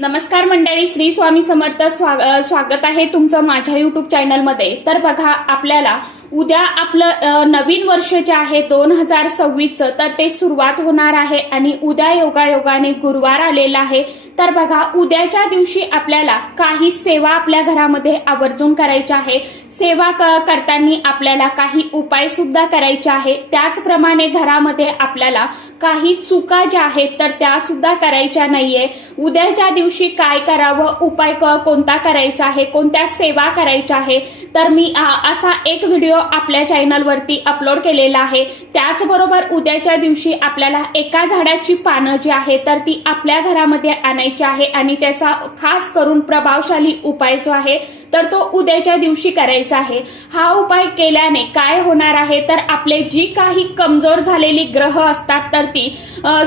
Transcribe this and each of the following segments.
नमस्कार मंडळी, श्री स्वामी समर्थ. स्वागत आहे तुमचं माझ्या युट्यूब चॅनलमध्ये. तर बघा, आपल्याला उद्या आपलं नवीन वर्ष जे आहे 2026चं, तर ते सुरुवात होणार आहे आणि उद्या योगायोगाने गुरुवार आलेला आहे. तर बघा, उद्याच्या दिवशी आपल्याला काही सेवा आपल्या घरामध्ये आवर्जून करायच्या आहे. सेवा करताना आपल्याला काही उपाय सुद्धा करायचे आहे. त्याचप्रमाणे घरामध्ये आपल्याला काही चुका ज्या आहेत तर त्या सुद्धा करायच्या नाहीये. उद्याच्या दिवशी काय करावं, उपाय कोणता करायचा आहे, कोणत्या सेवा करायच्या आहे, तर मी असा एक व्हिडिओ आपल्या चॅनलवरती अपलोड केलेला आहे. त्याचबरोबर उद्याच्या दिवशी आपल्याला एका झाडाची पानं जी आहे तर ती आपल्या घरामध्ये आणायची आहे आणि त्याचा खास करून प्रभावशाली उपाय जो आहे तर तो उद्याच्या दिवशी करायचा आहे. हा उपाय केल्याने काय होणार आहे तर आपले जी काही कमजोर झालेली ग्रह असतात तर ती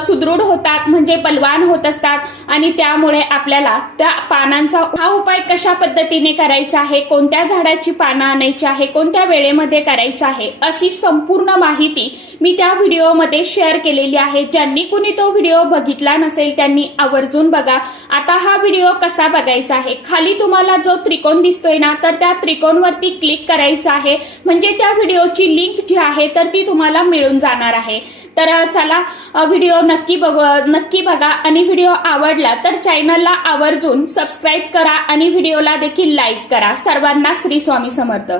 सुदृढ होतात, म्हणजे बलवान होत असतात आणि त्यामुळे आपल्याला त्या पानांचा हा उपाय कशा पद्धतीने करायचा आहे, कोणत्या झाडाची पानं आणायची आहे, कोणत्या वेळेमध्ये करायचं आहे, अशी संपूर्ण माहिती मी त्या व्हिडिओमध्ये शेअर केलेली आहे. ज्यांनी कुणी तो व्हिडिओ बघितला नसेल त्यांनी आवर्जून बघा. आता हा व्हिडिओ कसा बघायचा आहे, खाली तुम्हाला जो त्रिकोण दिसतोय ना तर त्या त्रिकोणवरती क्लिक करायचं आहे, म्हणजे त्या व्हिडिओची लिंक जी आहे तर ती तुम्हाला मिळून जाणार आहे. तर चला, व्हिडिओ नक्की बघा आणि व्हिडिओ आवडला तर चॅनलला आवर्जून सबस्क्राईब करा आणि व्हिडिओला देखील लाईक करा. सर्वांना श्री स्वामी समर्थ.